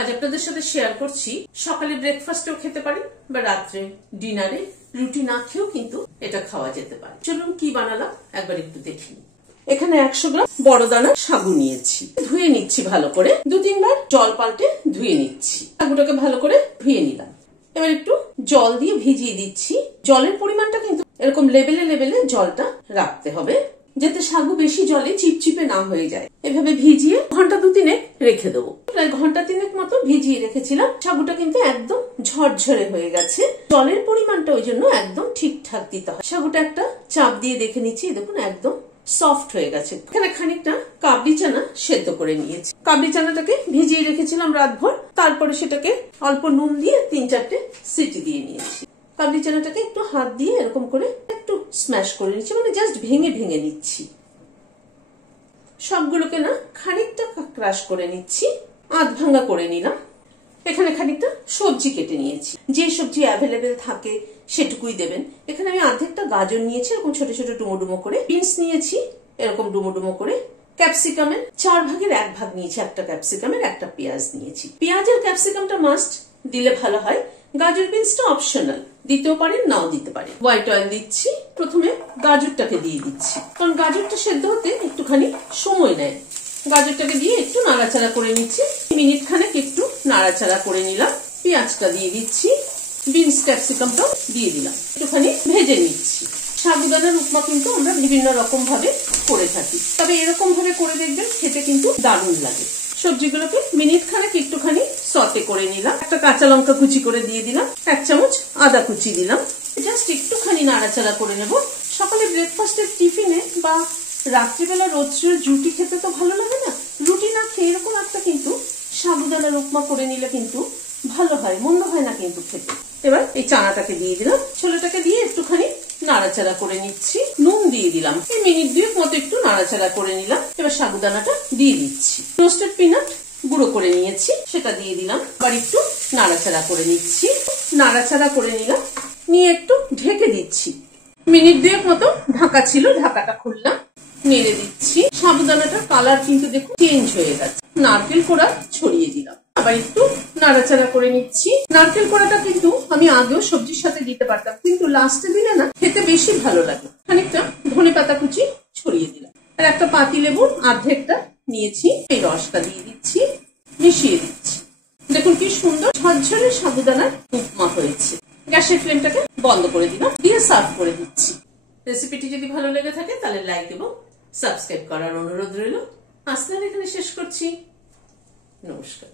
আজ আপনাদের সাথে শেয়ার করছি সকালে ব্রেকফাস্টেও খেতে পারেন বা রাত্রে ডিনারে রুটি না খেয়েও কিন্তু এটা খাওয়া যেতে পারে। চলুন কি বানালাম একবার একটু দেখি। এখানে 100 গ্রাম বড় দানা সাগু নিয়েছি, ধুয়ে নিচ্ছি ভালো করে, 2-3 বার জল পাল্টে ধুয়ে নিচ্ছি। সাগুটাকে ভালো করে ধুয়ে নিলাম, এবার একটু জল দিয়ে ভিজিয়ে দিচ্ছি। জলের পরিমাণটা কিন্তু এরকম লেভেলে লেভেলে জলটা রাখতে হবে, যাতে সাগু বেশি জলে চিপচিপে না হয়ে যায়। এভাবে ভিজিয়ে ঘন্টা 2-3 রেখে দেবো। প্রায় ঘন্টা 3 মতো ভিজিয়ে রেখেছিলাম। সাগুটা কিন্তু একদম ঝরঝরে হয়ে গেছে। জলের পরিমাণটা ওই জন্য একদম ঠিকঠাক দিতে হয়। সাগুটা একটা চাপ দিয়ে দেখে নিচ্ছি, দেখুন একদম সফট হয়ে গেছে। এখানে খানিকটা কাবলি চানা সেদ্ধ করে নিয়েছি। কাবলি চানাটাকে ভিজিয়ে রেখেছিলাম রাতভর, তারপরে সেটাকে অল্প নুন দিয়ে 3-4টে সিটি দিয়ে নিয়েছি। কাবলি চানাটাকে একটু হাত দিয়ে এরকম করে একটু স্ম্যাশ করে নিচ্ছি, মানে জাস্ট ভেঙে ভেঙে নিচ্ছি। সবগুলোকে না খানিকটা ক্রাশ করে নিচ্ছি, আধ ভাঙা করে নিলাম। এখানে খানিকটা সবজি কেটে নিয়েছি, যে সবজি অ্যাভেলেবেল থাকে সেটুকুই দেবেন। এখানে আমি অর্ধেকটা গাজর নিয়েছি এরকম ছোট ছোট ডুমো ডুমো করে, বিনস নিয়েছি এরকম ডুমো ডুমো করে, ক্যাপসিকামের 4 ভাগের 1 ভাগ নিয়েছি, একটা ক্যাপসিকামের একটা পেঁয়াজ নিয়েছি। পেঁয়াজ আর ক্যাপসিকামটা মাস্ট দিলে ভালো হয়, গাজর বিনসটা অপশনাল, দিতেও পারেন নাও দিতে পারেন। হোয়াইট অয়েল দিচ্ছি, প্রথমে গাজরটাকে দিয়ে দিচ্ছি, কারণ গাজরটা সেদ্ধ হতে একটুখানি সময় নেয়। গাজরটাকে দিয়ে একটু নাড়াচাড়া করে নিচ্ছি, মিনিট খানেক একটু নাড়াচাড়া করে নিলাম। পেঁয়াজটা দিয়ে দিচ্ছি, বিনস ক্যাপসিকামটাও দিয়ে দিলাম, একটুখানি ভেজে নিচ্ছি। সাগুদানার উপমা কিন্তু আমরা বিভিন্ন রকম ভাবে করে থাকি, তবে এরকম ভাবে করে দেখবেন খেতে কিন্তু দারুণ লাগে। সবজিগুলোকে মিনিট খানেক একটুখানি সটে করে নিলাম। একটা কাঁচা লঙ্কা কুচি করে দিয়ে দিলাম, 1 চামচ আদা কুচি দিলাম, জাস্ট একটুখানি নাড়াচাড়া করে নেব। সকালে ব্রেকফাস্টের টিফিনে বা রাত্রিবেলা রোজ রোজ রুটি খেতে তো ভালো লাগে না, রুটি না খেয়ে এরকম একটা কিন্তু সাগুদানার উপমা করে নিলে কিন্তু ভালো হয়, মন্দ হয় না কিন্তু খেতে। এবার এই চানাটাকে দিয়ে দিলাম, ছোলাটাকে দিয়ে একটুখানি নাড়াচাড়া করে নিচ্ছি, নুন দিয়ে দিলাম, এই মিনিট 2 মতো একটু নাড়াচাড়া করে নিলাম। এবার সাগুদানাটা দিয়ে দিচ্ছি, রোস্টেড পিনাট গুঁড়ো করে নিয়েছি সেটা দিয়ে দিলাম, আবার একটু নাড়াচাড়া করে নিচ্ছি। নাড়াচাড়া করে নিলাম, নিয়ে একটু ঢেকে দিচ্ছি। মিনিট 2 মতো ঢাকা ছিল, ঢাকাটা খুললাম, নেড়ে দিচ্ছি। সাবুদানাটার কালার কিন্তু দেখুন চেঞ্জ হয়ে গেছে। নারকেল কোড়া ছড়িয়ে দিলাম, আবার একটু নাড়াচাড়া করে নিচ্ছি। নারকেল কোড়াটা কিন্তু আমি আগেও সবজির সাথে দিতে পারতাম, কিন্তু লাস্টে দিলে না খেতে বেশি ভালো লাগে। খানিকটা ধনেপাতা কুচি ছড়িয়ে দিলাম, আর একটা পাতিলেবুর অর্ধেকটা নিয়েছি, এই রসটা দিয়ে দিচ্ছি, মিশিয়ে দিচ্ছি। দেখুন কি সুন্দর ঝরঝরে সাবুদানার উপমা হয়েছে। গ্যাসের ফ্লেমটাকে বন্ধ করে দিলাম, দিয়ে সার্ভ করে দিচ্ছি। রেসিপিটি যদি ভালো লেগে থাকে তাহলে লাইক এবং সাবস্ক্রাইব করার অনুরোধ রইল। আজ তাহলে এখানে শেষ করছি। নমস্কার।